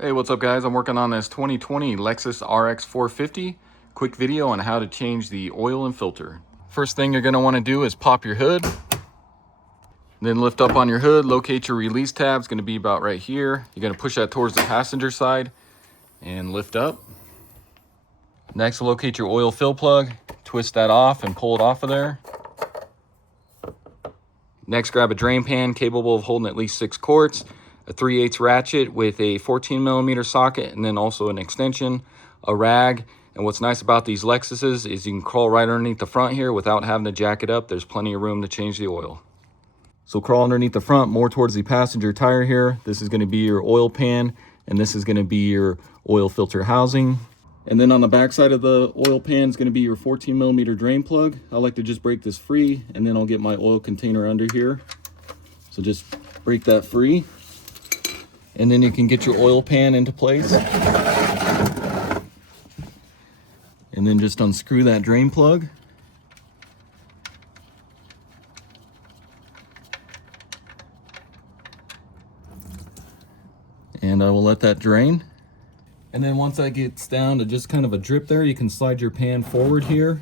Hey, what's up guys? I'm working on this 2020 Lexus RX450. Quick video on how to change the oil and filter. First thing you're going to want to do is pop your hood. Then lift up on your hood, locate your release tab. It's going to be about right here. You're going to push that towards the passenger side and lift up. Next, locate your oil fill plug. Twist that off and pull it off of there. Next, grab a drain pan capable of holding at least 6 quarts. A 3/8 ratchet with a 14mm socket, and then also an extension, a rag. And what's nice about these Lexuses is you can crawl right underneath the front here without having to jack it up. There's plenty of room to change the oil. So crawl underneath the front, more towards the passenger tire here. This is going to be your oil pan, and this is going to be your oil filter housing. And then on the back side of the oil pan is going to be your 14mm drain plug. I like to just break this free, and then I'll get my oil container under here. So just break that free. And then you can get your oil pan into place. And then just unscrew that drain plug. And I will let that drain. And then once that gets down to just kind of a drip there, you can slide your pan forward here.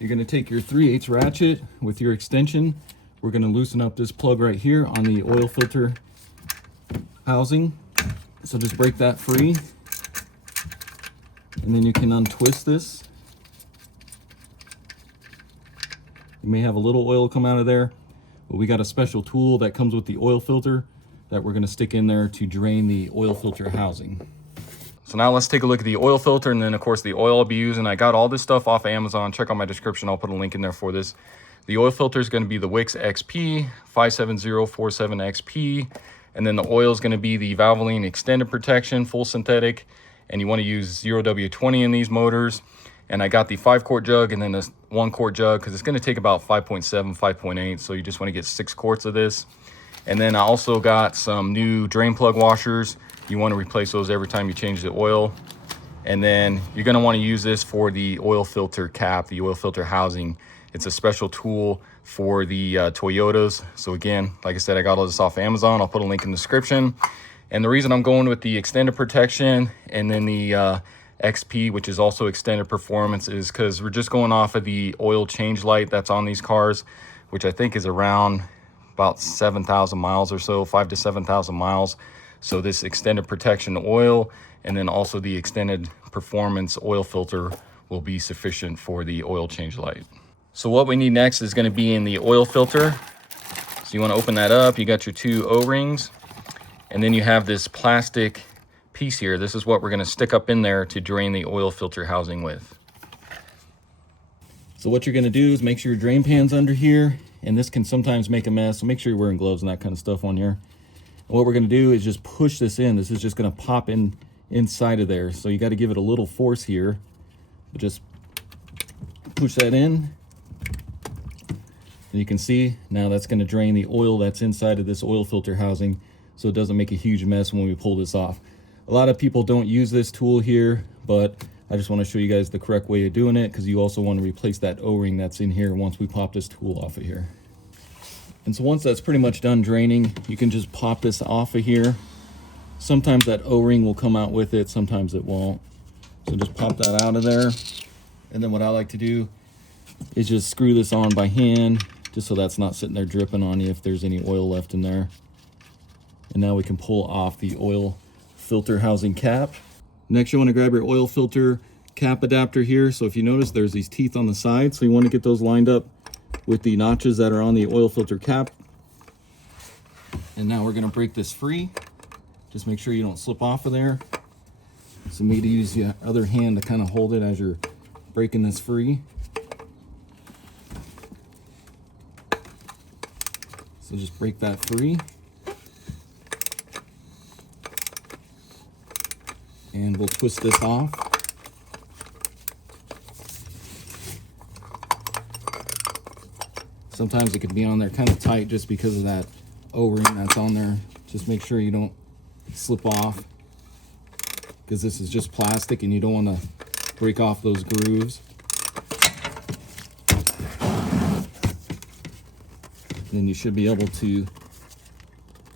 You're going to take your 3/8 ratchet with your extension. We're going to loosen up this plug right here on the oil filter housing. So just break that free, and then you can untwist this. You may have a little oil come out of there, but we got a special tool that comes with the oil filter that we're going to stick in there to drain the oil filter housing. So now let's take a look at the oil filter, and then of course the oil I'll be using. I got all this stuff off of Amazon. Check out my description, I'll put a link in there for this. The oil filter is going to be the Wix XP 57047XP. And then the oil is going to be the Valvoline Extended Protection, full synthetic. And you want to use 0W20 in these motors. And I got the 5-quart jug and then this 1-quart jug because it's going to take about 5.7, 5.8. So you just want to get 6 quarts of this. And then I also got some new drain plug washers. You want to replace those every time you change the oil. And then you're going to want to use this for the oil filter cap, the oil filter housing. It's a special tool for the Toyotas. So again, like I said, I got all this off Amazon. I'll put a link in the description. And the reason I'm going with the extended protection and then the XP, which is also extended performance, is because we're just going off of the oil change light that's on these cars, which I think is around about 7,000 miles or so, 5,000 to 7,000 miles. So this extended protection oil and then also the extended performance oil filter will be sufficient for the oil change light. So what we need next is going to be in the oil filter. So you want to open that up. You got your 2 O-rings, and then you have this plastic piece here. This is what we're going to stick up in there to drain the oil filter housing with. So what you're going to do is make sure your drain pan's under here, and this can sometimes make a mess. So make sure you're wearing gloves and that kind of stuff on here. And what we're going to do is just push this in. This is just going to pop in inside of there. So you got to give it a little force here. But just push that in. And you can see now that's going to drain the oil that's inside of this oil filter housing, so it doesn't make a huge mess when we pull this off. A lot of people don't use this tool here, but I just want to show you guys the correct way of doing it, because you also want to replace that O-ring that's in here once we pop this tool off of here. And so once that's pretty much done draining, you can just pop this off of here. Sometimes that O-ring will come out with it, sometimes it won't. So just pop that out of there. And then what I like to do is just screw this on by hand, just so that's not sitting there dripping on you if there's any oil left in there. And now we can pull off the oil filter housing cap. Next, you want to grab your oil filter cap adapter here. So if you notice, there's these teeth on the side, so you want to get those lined up with the notches that are on the oil filter cap. And now we're going to break this free. Just make sure you don't slip off of there. So you need to use your other hand to kind of hold it as you're breaking this free. So just break that free. And we'll twist this off. Sometimes it could be on there kind of tight just because of that O-ring that's on there. Just make sure you don't slip off, because this is just plastic and you don't want to break off those grooves. Then you should be able to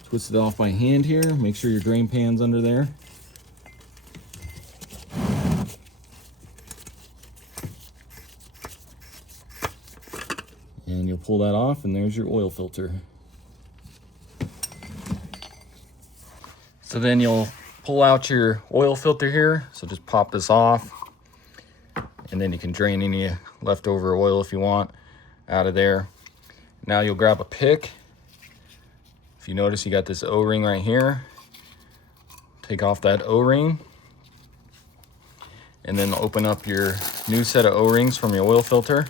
twist it off by hand here. Make sure your drain pan's under there. pull that off, and there's your oil filter. So then you'll pull out your oil filter here. So just pop this off, and then you can drain any leftover oil if you want out of there. Now you'll grab a pick. If you notice, you got this O-ring right here. Take off that O-ring, and then open up your new set of O-rings from your oil filter.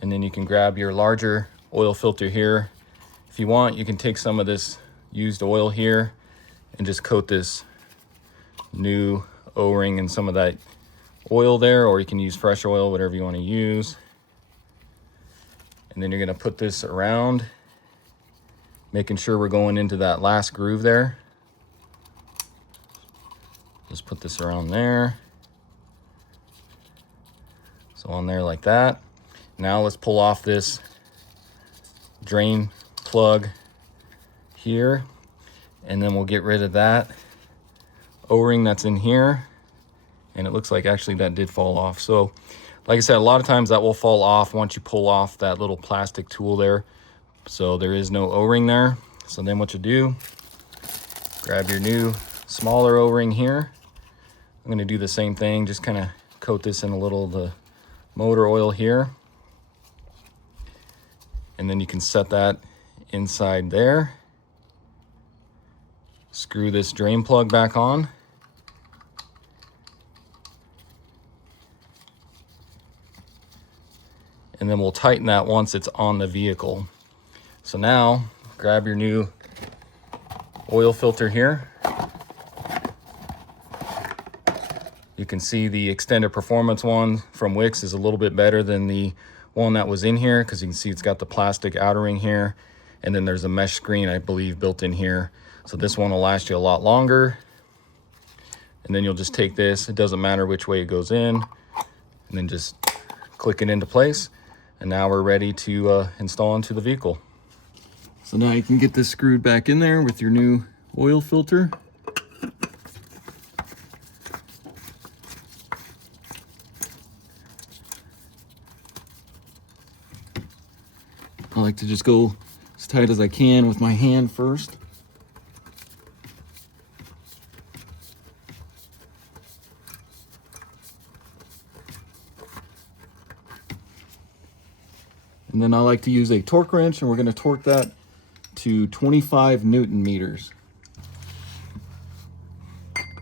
And then you can grab your larger oil filter here. If you want, you can take some of this used oil here and just coat this new O-ring in some of that oil there, or you can use fresh oil, whatever you want to use. And then you're going to put this around, making sure we're going into that last groove there. Just put this around there. So on there like that. Now let's pull off this drain plug here, and then we'll get rid of that O-ring that's in here. And it looks like actually that did fall off. So like I said, a lot of times that will fall off once you pull off that little plastic tool there. So there is no O-ring there. So then what you do, grab your new smaller O-ring here. I'm going to do the same thing, just kind of coat this in a little of the motor oil here. And then you can set that inside there. Screw this drain plug back on. And then we'll tighten that once it's on the vehicle. So now, grab your new oil filter here. You can see the extended performance one from Wix is a little bit better than the one that was in here, because you can see it's got the plastic outer ring here, and then there's a mesh screen, I believe, built in here. So this one will last you a lot longer. And then you'll just take this, it doesn't matter which way it goes in, and then just click it into place. And now we're ready to install into the vehicle. So now you can get this screwed back in there with your new oil filter. I like to just go as tight as I can with my hand first. And then I like to use a torque wrench, and we're going to torque that to 25 Newton meters.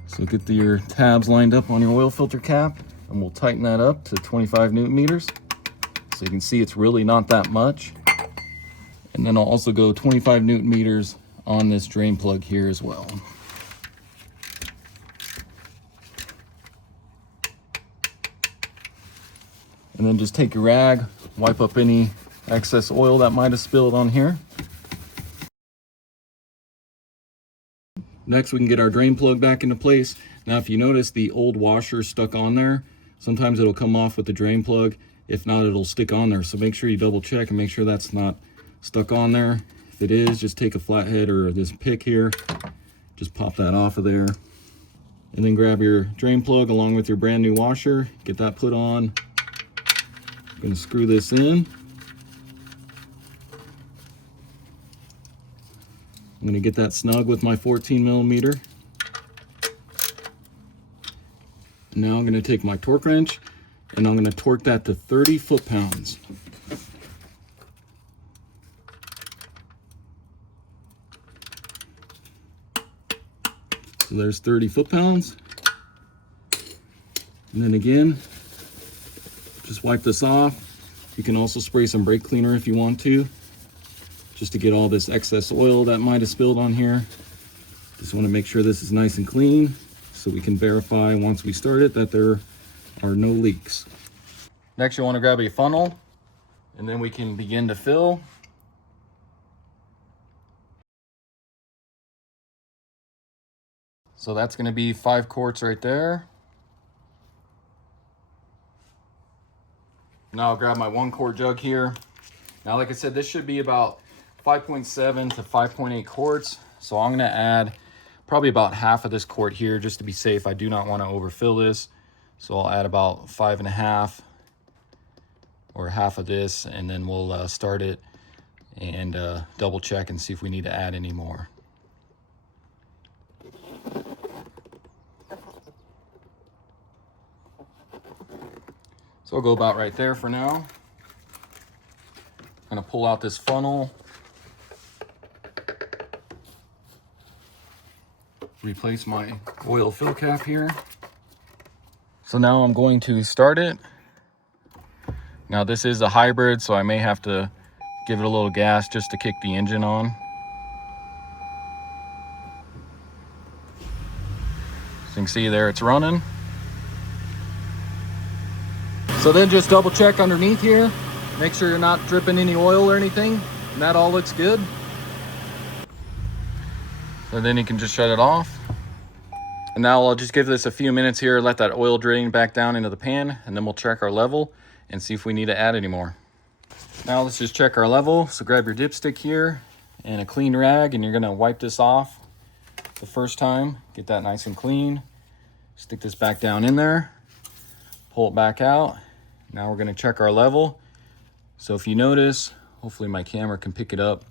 So get your tabs lined up on your oil filter cap, and we'll tighten that up to 25 Newton meters. So you can see it's really not that much. And then I'll also go 25 Newton meters on this drain plug here as well. And then just take your rag, wipe up any excess oil that might have spilled on here. Next, we can get our drain plug back into place. Now, if you notice the old washer stuck on there, sometimes it'll come off with the drain plug. If not, it'll stick on there. So make sure you double check and make sure that's not stuck on there. If it is, just take a flathead or this pick here, just pop that off of there. And then grab your drain plug along with your brand new washer, get that put on. I'm going to screw this in. I'm going to get that snug with my 14 millimeter. Now I'm going to take my torque wrench and I'm going to torque that to 30 foot-pounds. So there's 30 foot-pounds. And then again, just wipe this off. You can also spray some brake cleaner if you want to, just to get all this excess oil that might have spilled on here. Just want to make sure this is nice and clean so we can verify once we start it that there are no leaks. Next, you want to grab a funnel, and then we can begin to fill. So that's going to be 5 quarts right there. Now I'll grab my 1 quart jug here. Now, like I said, this should be about 5.7 to 5.8 quarts. So I'm gonna add probably about half of this quart here just to be safe. I do not want to overfill this. So I'll add about 5.5 or half of this, and then we'll start it and double check and see if we need to add any more. So I'll go about right there for now. I'm gonna pull out this funnel, replace my oil fill cap here. So now I'm going to start it. Now this is a hybrid, so I may have to give it a little gas just to kick the engine on. So you can see there it's running. So then just double check underneath here. Make sure you're not dripping any oil or anything, and that all looks good. So then you can just shut it off. And now I'll just give this a few minutes here, let that oil drain back down into the pan, and then we'll check our level and see if we need to add any more. Now let's just check our level. So grab your dipstick here and a clean rag, and you're gonna wipe this off the first time. Get that nice and clean. Stick this back down in there, pull it back out. Now we're gonna check our level. So if you notice, hopefully my camera can pick it up,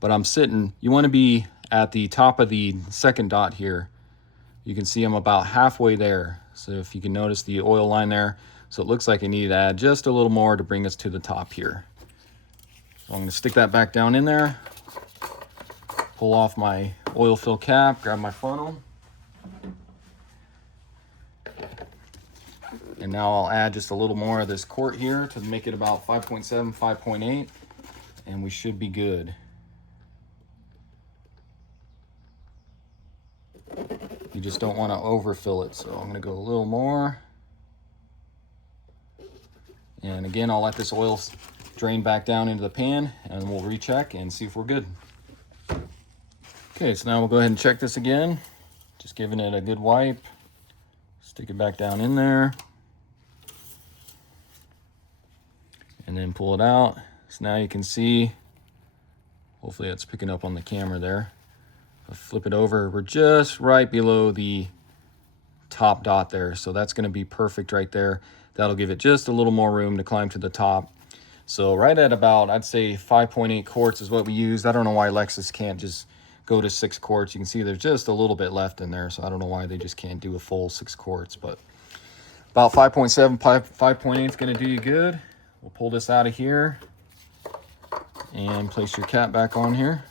but I'm sitting, you wanna be at the top of the second dot here. You can see I'm about halfway there. So if you can notice the oil line there, so it looks like I need to add just a little more to bring us to the top here. So I'm gonna stick that back down in there, pull off my oil fill cap, grab my funnel. And now I'll add just a little more of this quart here to make it about 5.7, 5.8, and we should be good. You just don't want to overfill it, so I'm going to go a little more. And again, I'll let this oil drain back down into the pan, and we'll recheck and see if we're good. Okay, so now we'll go ahead and check this again. Just giving it a good wipe. Stick it back down in there. And then pull it out. So now you can see, hopefully that's picking up on the camera there. I'll flip it over, we're just right below the top dot there. So that's gonna be perfect right there. That'll give it just a little more room to climb to the top. So right at about, I'd say 5.8 quarts is what we used. I don't know why Lexus can't just go to 6 quarts. You can see there's just a little bit left in there. So I don't know why they just can't do a full 6 quarts, but about 5.7, 5.8 is gonna do you good. We'll pull this out of here and place your cap back on here.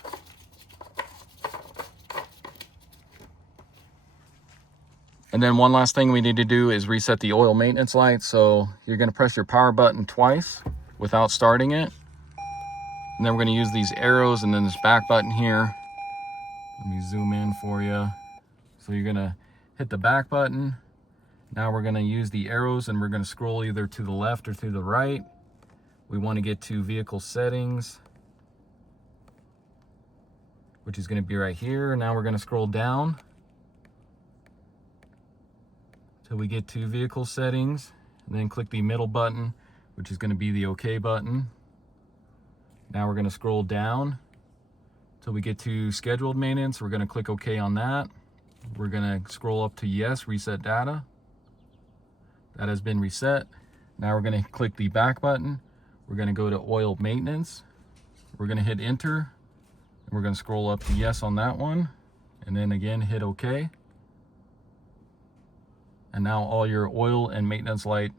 And then one last thing we need to do is reset the oil maintenance light. So you're gonna press your power button twice without starting it. And then we're gonna use these arrows and then this back button here. Let me zoom in for you. So you're gonna hit the back button. Now we're gonna use the arrows and we're gonna scroll either to the left or to the right. We wanna get to vehicle settings, which is gonna be right here. Now we're gonna scroll down till we get to vehicle settings, and then click the middle button, which is gonna be the OK button. Now we're gonna scroll down till we get to scheduled maintenance. We're gonna click OK on that. We're gonna scroll up to yes, reset data. That has been reset. Now we're gonna click the back button. We're gonna go to oil maintenance. We're gonna hit enter. And we're gonna scroll up to yes on that one. And then again, hit OK. And now all your oil and maintenance light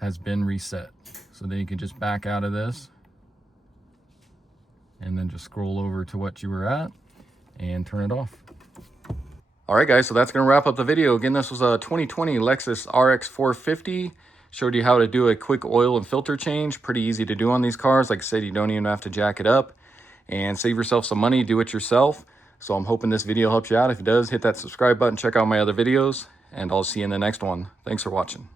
has been reset. So then you can just back out of this and then just scroll over to what you were at and turn it off. All right, guys, so that's gonna wrap up the video. Again, this was a 2020 Lexus RX450. Showed you how to do a quick oil and filter change. Pretty easy to do on these cars. Like I said, you don't even have to jack it up, and save yourself some money, do it yourself. So I'm hoping this video helps you out. If it does, hit that subscribe button, check out my other videos, and I'll see you in the next one. Thanks for watching.